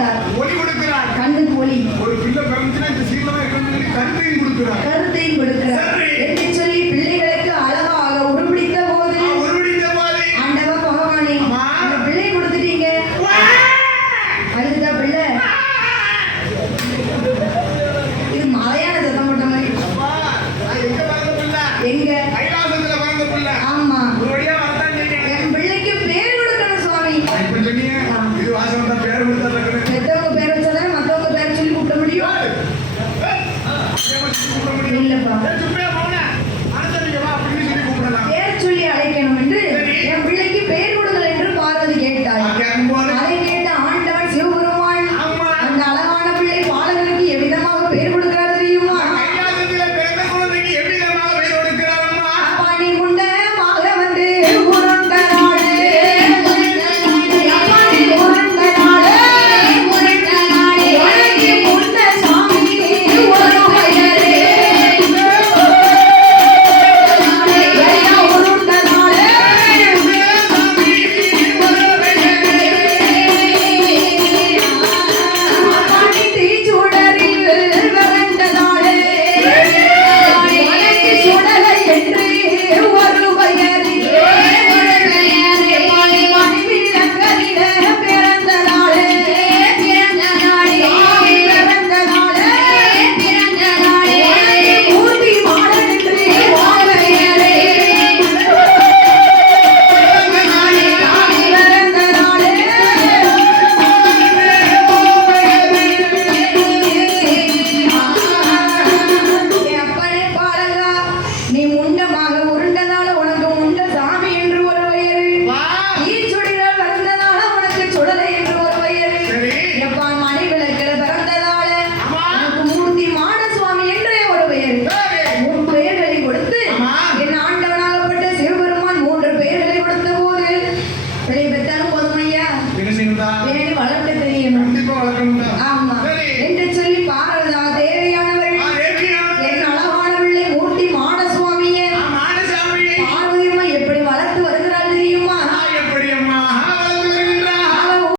கொடுக்கிறார். ஒளி கொடுக்கிறார். கண்ணு ஒளி. ஒரு பிள்ளை பிறந்துச்சுன்னா இந்த சீலமா கருத்தையும் கொடுக்கிறார். கருத்தையும் கொடுக்கிறார். பிள்ளைகளுக்கு அழகாக உருப்பிடித்த போது உருப்பிடித்த போது ஆண்டவ பிள்ளை கொடுத்துட்டீங்க. அழுதா பிள்ளை? இது மலையான சத்தம் போட்ட மாதிரி. எங்க கைலாசத்துல பிறந்த பிள்ளை. ஆமா. ஒரு வழியா